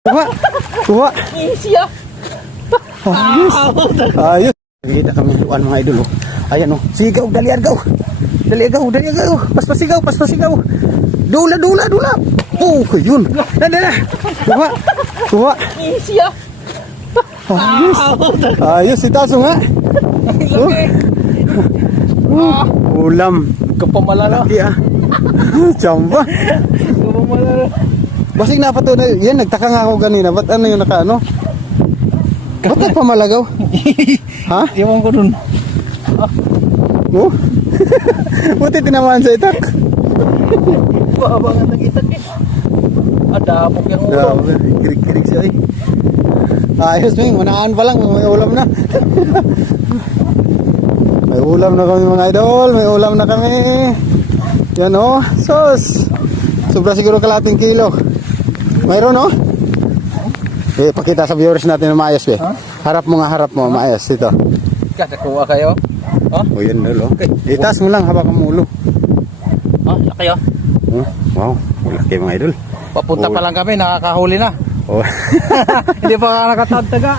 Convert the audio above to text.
Kuha. Kuha. Easy ah. Ayos. Ayos. Kita kami luan mga idol. Ayan oh. Sigaw, dali agaw. Dali agaw, dali agaw. Paspasigaw, paspasigaw. Dula, dula, dula. Oh, yun. Na. Kuha. Kuha. Easy ah. Ayos. Ayos, itaso nga. Ulam. Kapamalala. Laki ah. Chamba. Kapamalala. Basig na pa to na. Yan, nagtaka nga ako ganina. Ba't ano yung naka ano? Ba't nagpamalagaw? Ha? Iwan ko dun. Oh? Buti tinamaan sa itak. Abangan ng itak eh. Adabok yung ulo. Kirig-kirig siya eh. Ayos Ming, manaan pa lang. May ulam na. May ulam na kami mga idol. May ulam na kami. Yan oh. Sos. Sobra siguro kalating kilo. Mayroon oh. Eh, pakita sa viewers natin na maayos eh. Huh? Harap mo nga, harap mo. Maayos ito. Kakakuha kayo. Oh? O yan dalo. Itaas mo lang habang kamulo. Oh, laki oh. Wow. Laki mga idol. Papunta pa lang kami, nakakahuli na. Oh. Hindi pa nakatagtaga.